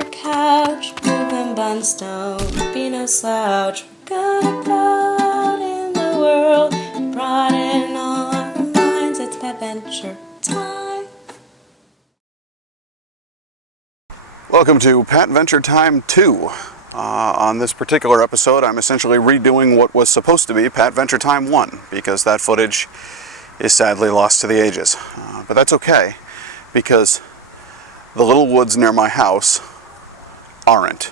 your couch, moving buns, don't be no slouch. We're gonna go out in the world, broaden all our minds. It's Patventure Time. Welcome to Patventure Time 2. On this particular episode, I'm essentially redoing what was supposed to be Patventure Time 1, because that footage is sadly lost to the ages. But that's okay, because the little woods near my house aren't.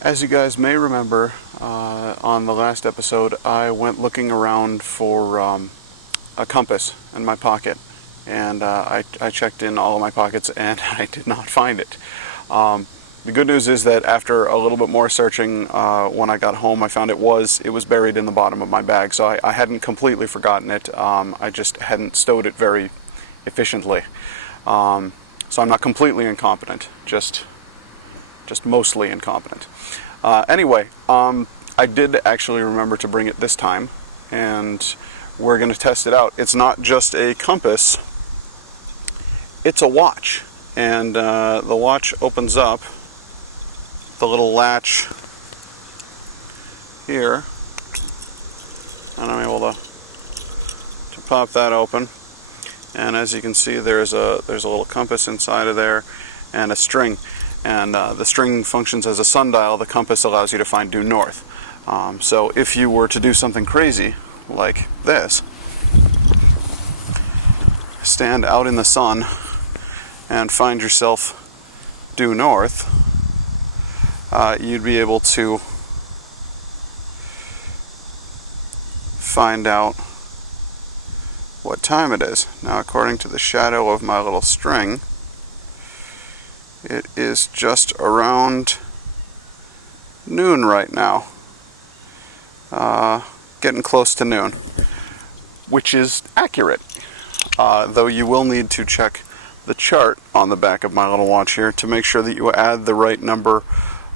As you guys may remember, on the last episode, I went looking around for a compass in my pocket, and I checked in all of my pockets and I did not find it. The good news is that after a little bit more searching, when I got home, I found it was buried in the bottom of my bag, so I hadn't completely forgotten it. I just hadn't stowed it very efficiently. So I'm not completely incompetent, just mostly incompetent. Anyway, I did actually remember to bring it this time, and we're going to test it out. It's not just a compass, it's a watch. And the watch opens up, the little latch here, and I'm able to pop that open. And as you can see, there's a little compass inside of there and a string. And the string functions as a sundial. The compass allows you to find due north. So if you were to do something crazy like this, stand out in the sun and find yourself due north, you'd be able to find out what time it is. Now, according to the shadow of my little string, it is just around noon right now. Getting close to noon, which is accurate. Though you will need to check the chart on the back of my little watch here to make sure that you add the right number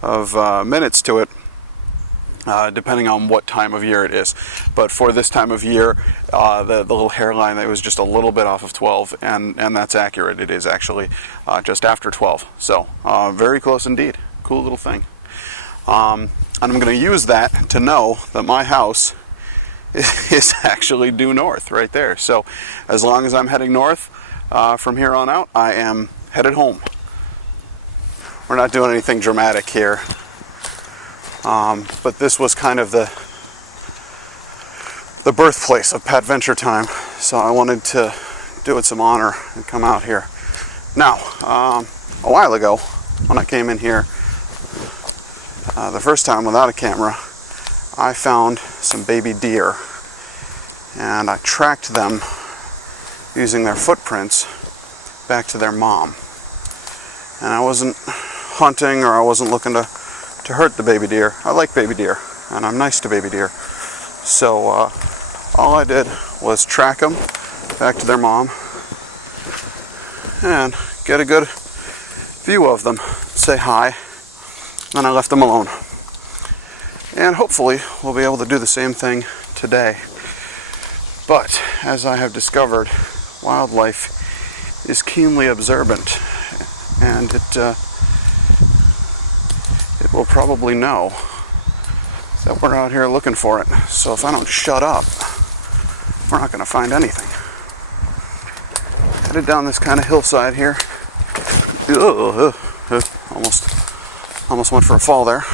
of minutes to it, depending on what time of year it is. But for this time of year, the little hairline, it was just a little bit off of 12, and that's accurate. It is actually just after 12. So very close indeed. Cool little thing. And I'm going to use that to know that my house is actually due north right there. So as long as I'm heading north from here on out, I am headed home. We're not doing anything dramatic here. But this was kind of the birthplace of Patventure Time, so I wanted to do it some honor and come out here. Now, a while ago, when I came in here the first time without a camera, I found some baby deer, and I tracked them using their footprints back to their mom. And I wasn't hunting, or I wasn't looking to hurt the baby deer. I like baby deer, and I'm nice to baby deer. So all I did was track them back to their mom and get a good view of them, say hi, then I left them alone. And hopefully we'll be able to do the same thing today. But as I have discovered, wildlife is keenly observant, and it will probably know that we're out here looking for it. So if I don't shut up, we're not going to find anything. Headed down this kind of hillside here. Almost went for a fall there.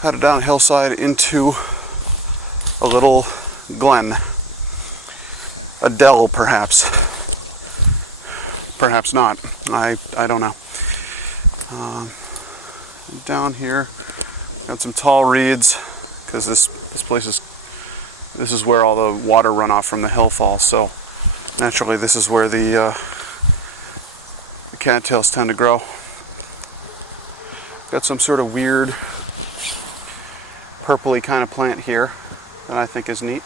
Headed down a hillside into a little glen. A dell, perhaps. Perhaps not. I don't know. Down here, got some tall reeds, because this place this is where all the water runoff from the hill falls. So naturally, this is where the cattails tend to grow. Got some sort of weird purpley kind of plant here that I think is neat.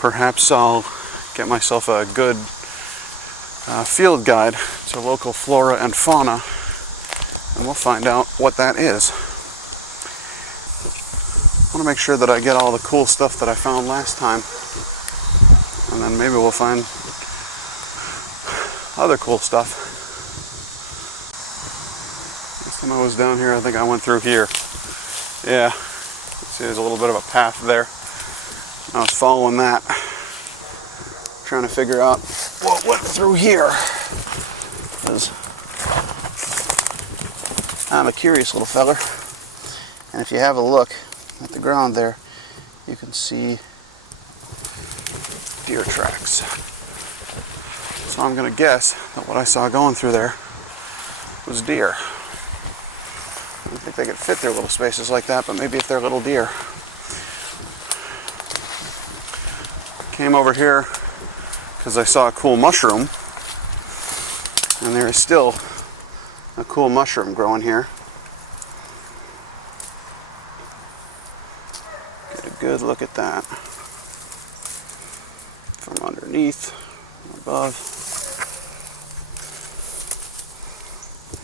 Perhaps I'll get myself a good field guide to local flora and fauna, and we'll find out what that is. I want to make sure that I get all the cool stuff that I found last time, and then maybe we'll find other cool stuff. Last time I was down here, I think I went through here. Yeah, see there's a little bit of a path there. I was following that, trying to figure out what went through here. Because I'm a curious little feller. And if you have a look at the ground there, you can see deer tracks. So I'm going to guess that what I saw going through there was deer. I don't think they could fit their little spaces like that, but maybe if they're little deer. Came over here because I saw a cool mushroom, and there is still a cool mushroom growing here. Get a good look at that from underneath, from above.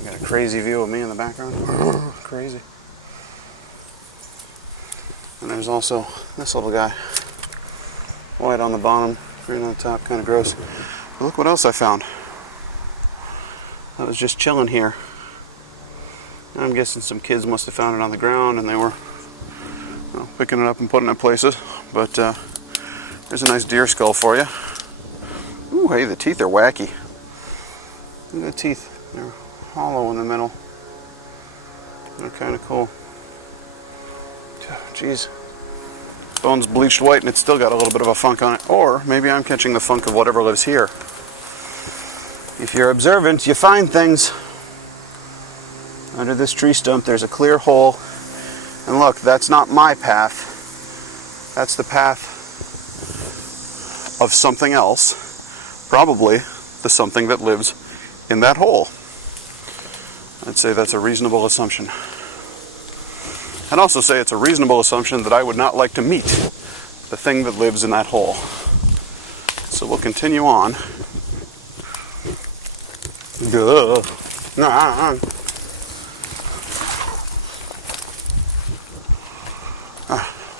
I got a crazy view of me in the background. Crazy. And there's also this little guy. White on the bottom, green on the top, kind of gross. But look what else I found. I was just chilling here. I'm guessing some kids must have found it on the ground and they were picking it up and putting it in places. But there's a nice deer skull for you. Ooh, hey, the teeth are wacky. Look at the teeth. They're hollow in the middle. They're kind of cool. Jeez. Bone's bleached white and it's still got a little bit of a funk on it. Or maybe I'm catching the funk of whatever lives here. If you're observant, you find things. Under this tree stump there's a clear hole. And look, that's not my path. That's the path of something else. Probably the something that lives in that hole. I'd say that's a reasonable assumption. I'd also say it's a reasonable assumption that I would not like to meet the thing that lives in that hole. So we'll continue on.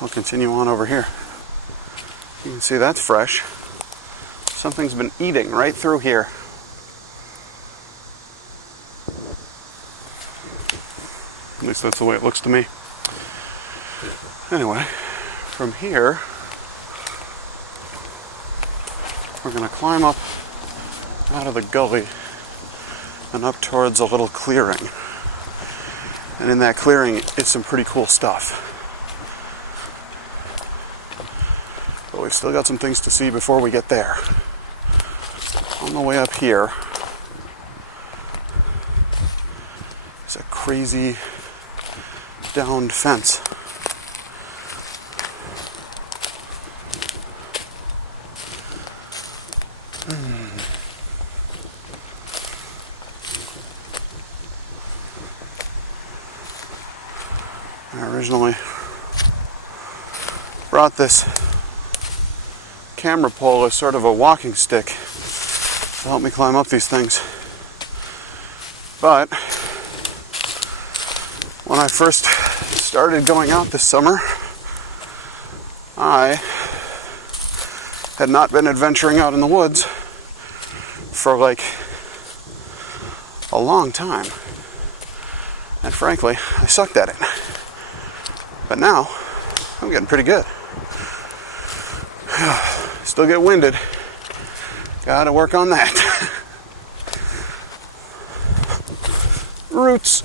We'll continue on over here. You can see that's fresh. Something's been eating right through here. At least that's the way it looks to me. Anyway, from here, we're going to climb up out of the gully and up towards a little clearing. And in that clearing, it's some pretty cool stuff. But we've still got some things to see before we get there. On the way up here, there's a crazy downed fence. I originally brought this camera pole as sort of a walking stick to help me climb up these things. But when I first started going out this summer, I had not been adventuring out in the woods for like a long time. And frankly, I sucked at it. But now, I'm getting pretty good. Still get winded. Gotta work on that. Roots.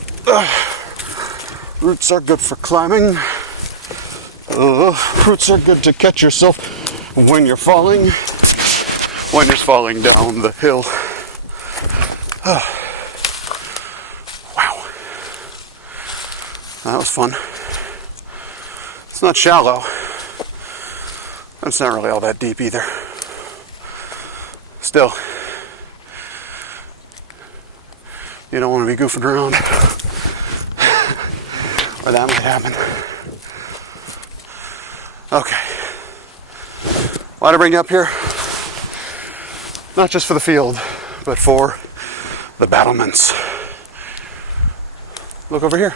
Roots are good for climbing. Roots are good to catch yourself when you're falling. When you're falling down the hill. Wow. That was fun. It's not shallow. It's not really all that deep either. Still, you don't want to be goofing around, or that might happen. Okay. Why'd I bring you up here? Not just for the field, but for the battlements. Look over here.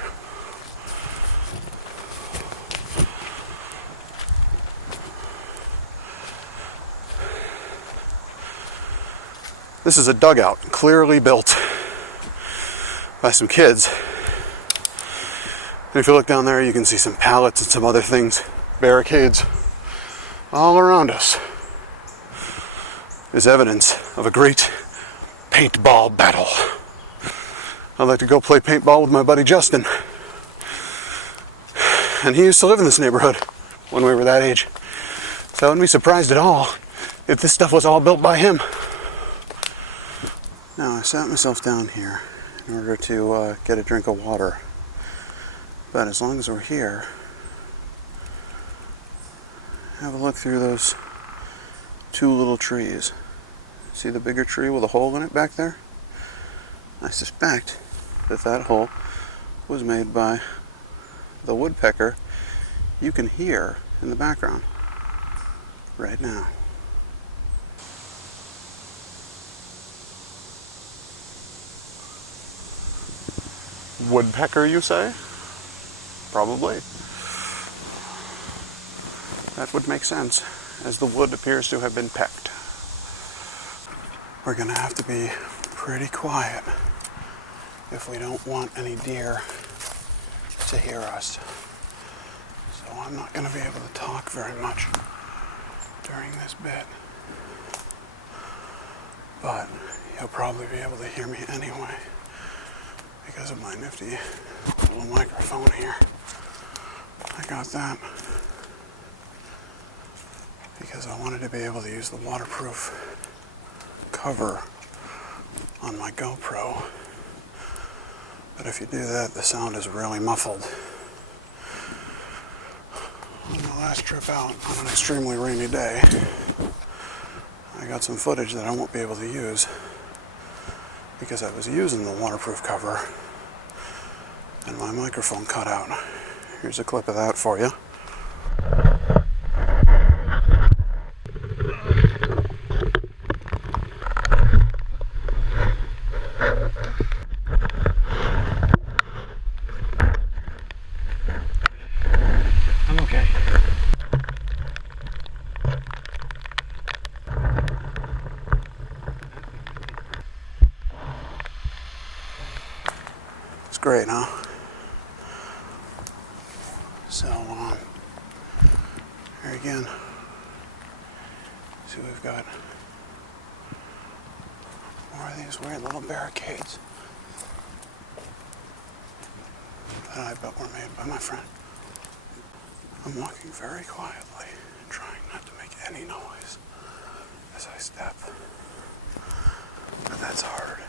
This is a dugout, clearly built by some kids. And if you look down there, you can see some pallets and some other things, barricades all around us. Is evidence of a great paintball battle. I'd like to go play paintball with my buddy Justin. And he used to live in this neighborhood when we were that age. So I wouldn't be surprised at all if this stuff was all built by him. Now I sat myself down here in order to get a drink of water. But as long as we're here, have a look through those two little trees. See the bigger tree with a hole in it back there? I suspect that that hole was made by the woodpecker you can hear in the background right now. Woodpecker, you say? Probably. That would make sense, as the wood appears to have been pecked. We're gonna have to be pretty quiet if we don't want any deer to hear us. So I'm not gonna be able to talk very much during this bit. But you'll probably be able to hear me anyway because of my nifty little microphone here. I got that because I wanted to be able to use the waterproof cover on my GoPro. But if you do that, the sound is really muffled. On my last trip out on an extremely rainy day, I got some footage that I won't be able to use because I was using the waterproof cover and my microphone cut out. Here's a clip of that for you. I'm okay. It's great, huh? So, here again, see we've got more of these weird little barricades that I bet were made by my friend. I'm walking very quietly, trying not to make any noise as I step. But that's hard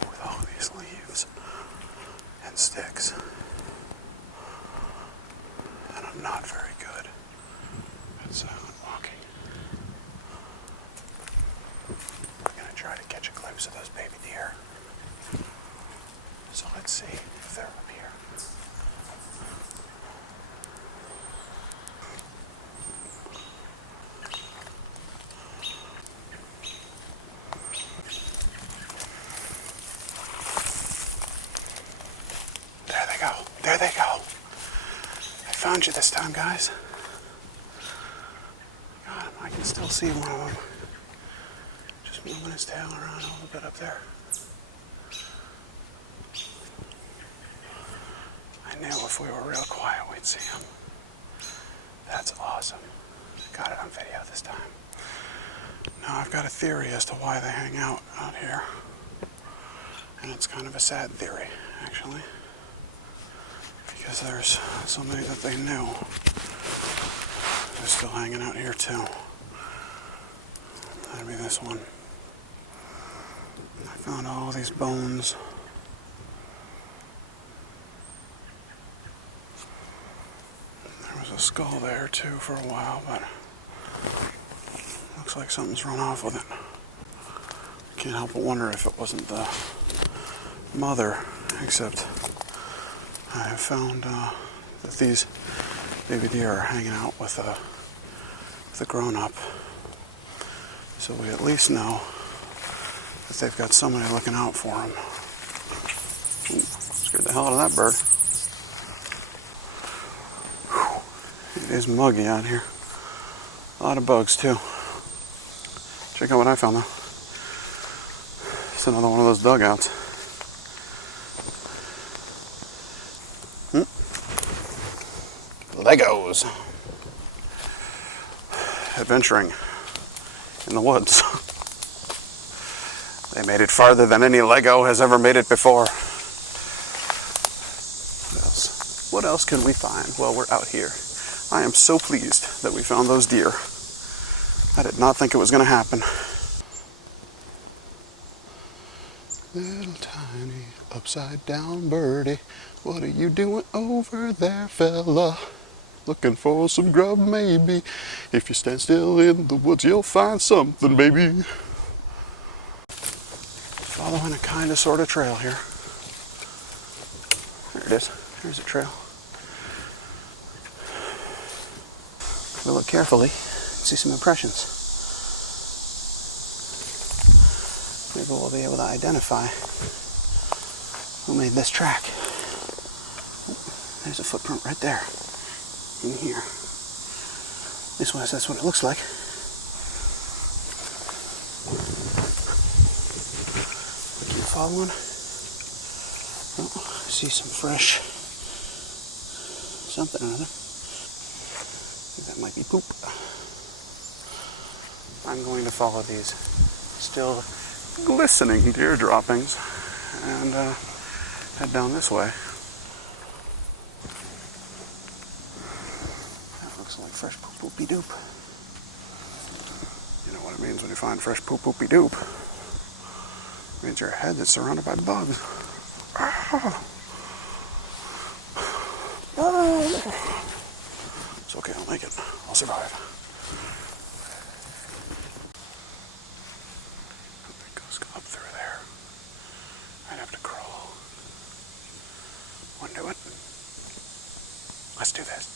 with all these leaves and sticks. And I'm not very good at silent walking. I'm gonna try to catch a glimpse of those baby deer. So let's see if they're up here. There they go. There they go. I found you this time, guys. God, I can still see one of them. Just moving his tail around a little bit up there. I knew if we were real quiet, we'd see him. That's awesome. Got it on video this time. Now I've got a theory as to why they hang out here. And it's kind of a sad theory, actually. Because there's somebody that they knew who's still hanging out here too. That'd be this one. I found all these bones. There was a skull there too for a while, but looks like something's run off with it. I can't help but wonder if it wasn't the mother, except I have found that these baby deer are hanging out with a grown-up. So we at least know that they've got somebody looking out for them. Ooh, scared the hell out of that bird. Whew. It is muggy out here. A lot of bugs too. Check out what I found though. It's another one of those dugouts. Legos. Adventuring in the woods. They made it farther than any Lego has ever made it before. What else can we find while we're out here? I am so pleased that we found those deer. I did not think it was going to happen. Little tiny upside down birdie, what are you doing over there, fella? Looking for some grub, maybe. If you stand still in the woods, you'll find something, baby. Following a kind of sort of trail here. There it is. There's a trail. If we look carefully, see some impressions. Maybe we'll be able to identify who made this track. There's a footprint right there, in here. Leastwise, that's what it looks like. Keep following. Oh, I see some fresh something or other. I think that might be poop. I'm going to follow these still glistening deer droppings and head down this way. That looks like fresh poopy doop. You know what it means when you find fresh poopy doop? It means your head is surrounded by bugs. It's okay, I'll make it. I'll survive. It goes up through there. I'd have to crawl. Want to do it? Let's do this.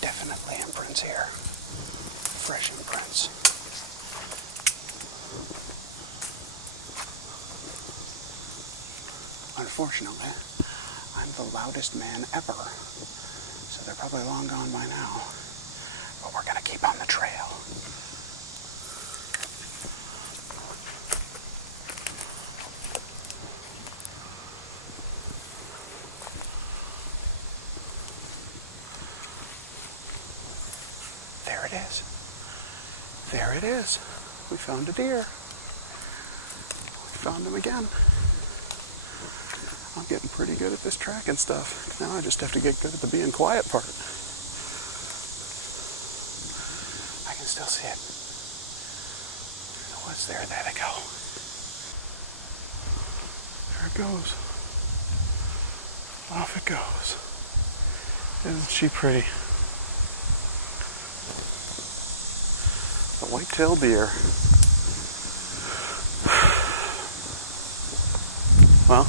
Definitely imprints here. Fresh imprints. Unfortunately, I'm the loudest man ever, so they're probably long gone by now. But we're gonna keep on the trail. There it is. There it is. We found a deer. We found him again. I'm getting pretty good at this tracking stuff. Now I just have to get good at the being quiet part. I can still see it. The woods there. There they go. There it goes. Off it goes. Isn't she pretty? The white-tailed deer. Well,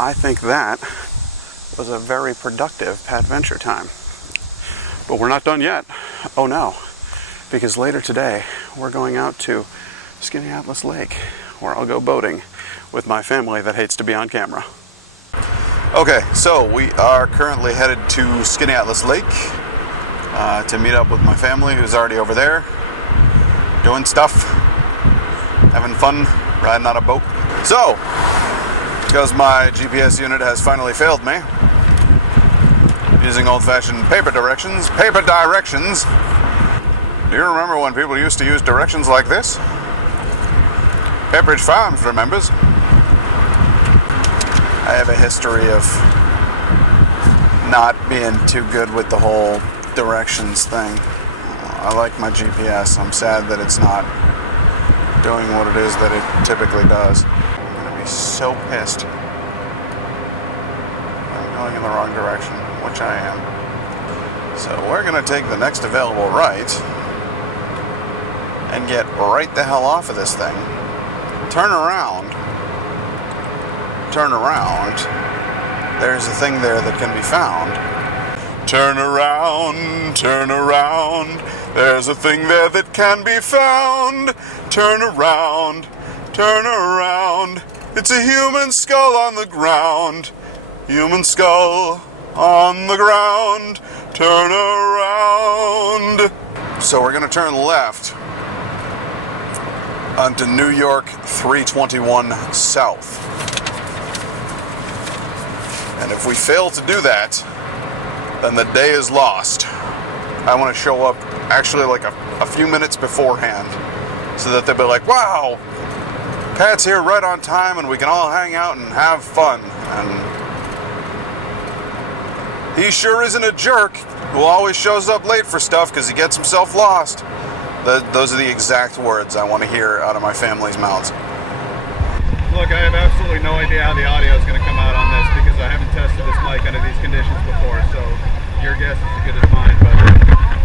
I think that was a very productive Patventure time. But we're not done yet. Oh no, because later today we're going out to Skinny Atlas Lake, where I'll go boating with my family that hates to be on camera. Okay, so we are currently headed to Skinny Atlas Lake to meet up with my family who's already over there, doing stuff, having fun, riding on a boat. So, because my GPS unit has finally failed me, using old-fashioned paper directions. Do you remember when people used to use directions like this? Pepperidge Farms remembers. I have a history of not being too good with the whole directions thing. I like my GPS. I'm sad that it's not doing what it is that it typically does. I'm going to be so pissed. I'm going in the wrong direction, which I am. So we're going to take the next available right and get right the hell off of this thing. Turn around, there's a thing there that can be found. Turn around, turn around. There's a thing there that can be found. Turn around, turn around. It's a human skull on the ground. Human skull on the ground. Turn around. So we're going to turn left onto New York 321 South. And if we fail to do that, then the day is lost. I want to show up actually like a few minutes beforehand so that they'll be like, wow, Pat's here right on time and we can all hang out and have fun. And he sure isn't a jerk who always shows up late for stuff because he gets himself lost. Those are the exact words I want to hear out of my family's mouths. Look, I have absolutely no idea how the audio is going to come out on this because I haven't tested this mic under these conditions before, so your guess is as good as mine, but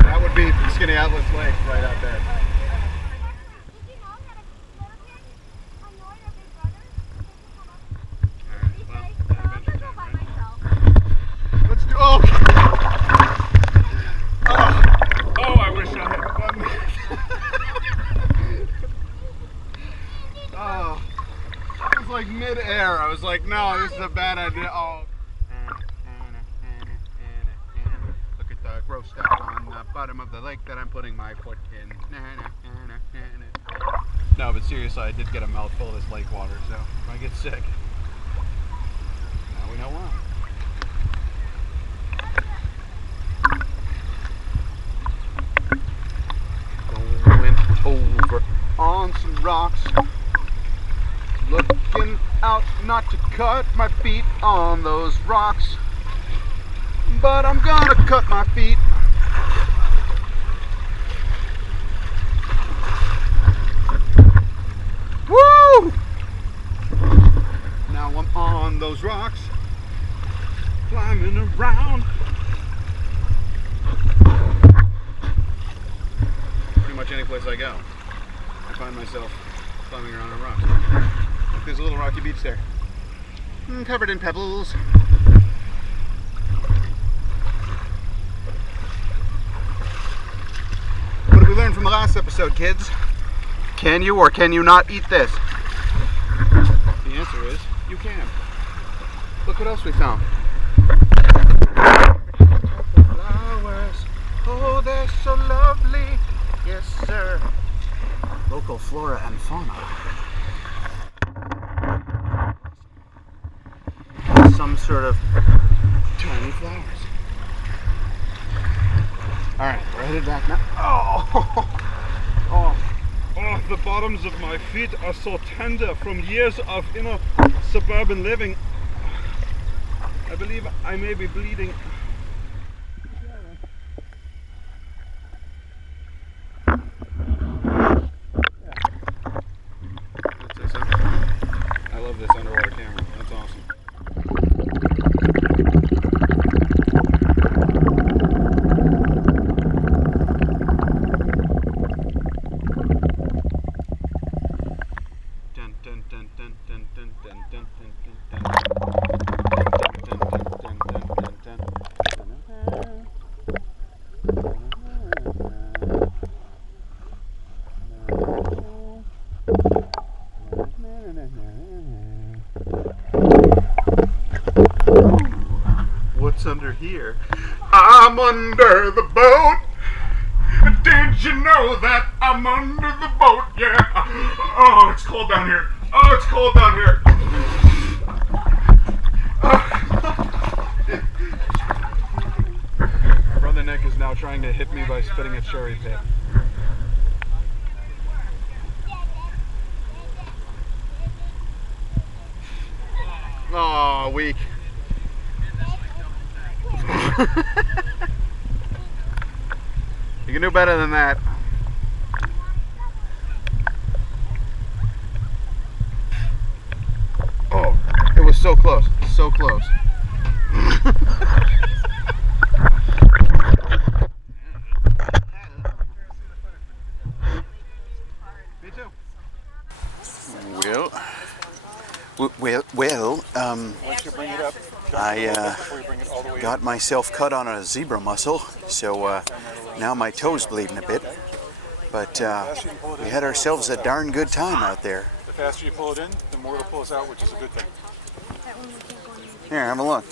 that would be Skinny Atlas Lake right out there. Let's do, oh, I wish I had done that. Oh, it was like mid-air. I was like, no, this is a bad idea. Oh. Look at the gross stuff on the bottom of the lake that I'm putting my foot in. No, but seriously, I did get a mouthful of this lake water, so if I get sick, now we know why. Going over on some rocks, looking out not to cut my feet on those rocks, but I'm gonna cut my feet. Woo! Now I'm on those rocks, climbing around. Pretty much any place I go, I find myself climbing around on rocks. Look, there's a little rocky beach there, covered in pebbles. What did we learn from the last episode, kids? Can you or can you not eat this? The answer is, you can. Look what else we found. Flowers, oh, they're so lovely. Yes, sir. Local flora and fauna. Some sort of tiny flowers. Alright, we're headed back now. Oh, the bottoms of my feet are so tender from years of inner suburban living. I believe I may be bleeding. I love this underwater camera. That's awesome. What's under here? I'm under the boat. Did you know that I'm under the boat? Yeah. Oh, it's cold down here. Oh, it's cold down here. Brother Nick is now trying to hit me by spitting a cherry pit. Oh, weak. You can do better than that. Oh, it was so close. So close. Me too. Well, Why don't you bring it up I got myself cut on a zebra mussel, so now my toe's bleeding a bit. But we had ourselves a darn good time out there. The faster you pull it in, the more it'll pull us out, which is a good thing. Here, have a look.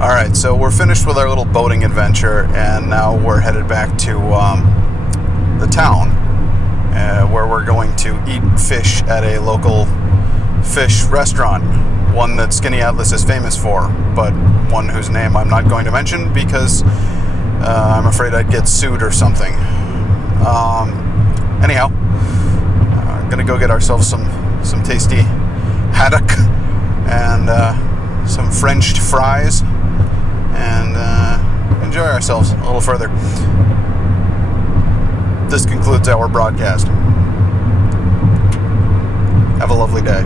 Alright, so we're finished with our little boating adventure, and now we're headed back to the town, where we're going to eat fish at a local fish restaurant. One that Skinny Atlas is famous for, but one whose name I'm not going to mention because I'm afraid I'd get sued or something. Anyhow, gonna go get ourselves some tasty haddock and some Frenched fries and enjoy ourselves a little further. This concludes our broadcast. Have a lovely day.